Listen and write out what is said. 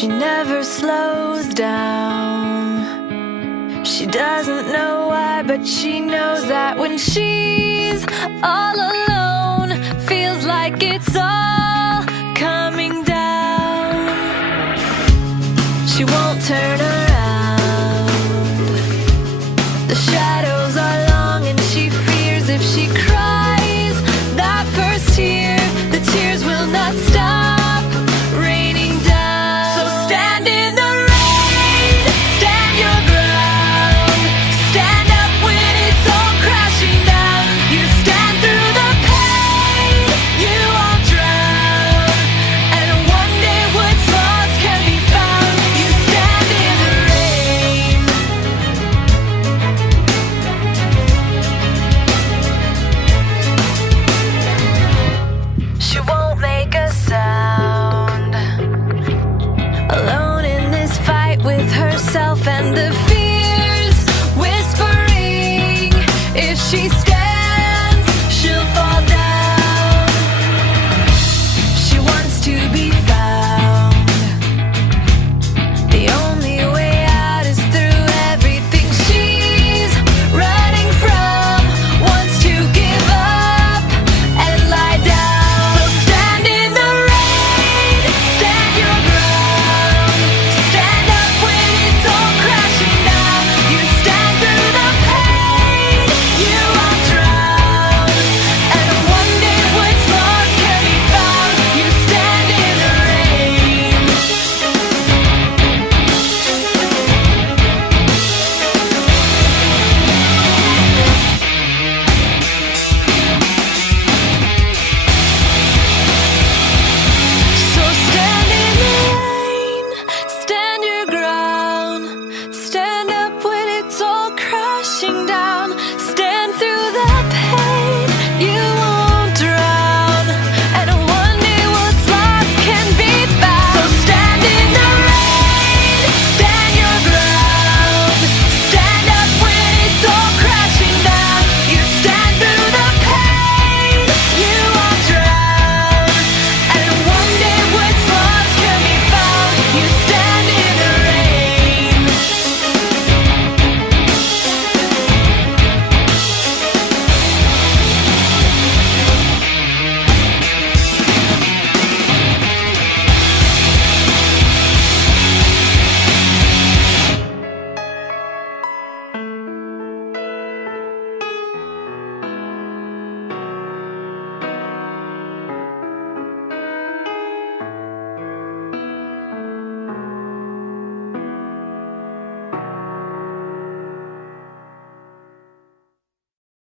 She never slows down. She doesn't know why, but she knows that when she's all alone, feels like it's all coming down. She won't turn around. The shadows are long and she fears if she cries that first tear, the tears will not stop raining down. So stand in the rain, stand your ground, stand up when it's all crashing down. You stand through the pain, you won't drown, and one day what's lost can be found. You stand in the rain. She won't make a sound, alone in this fight with herself and the fears whispering if she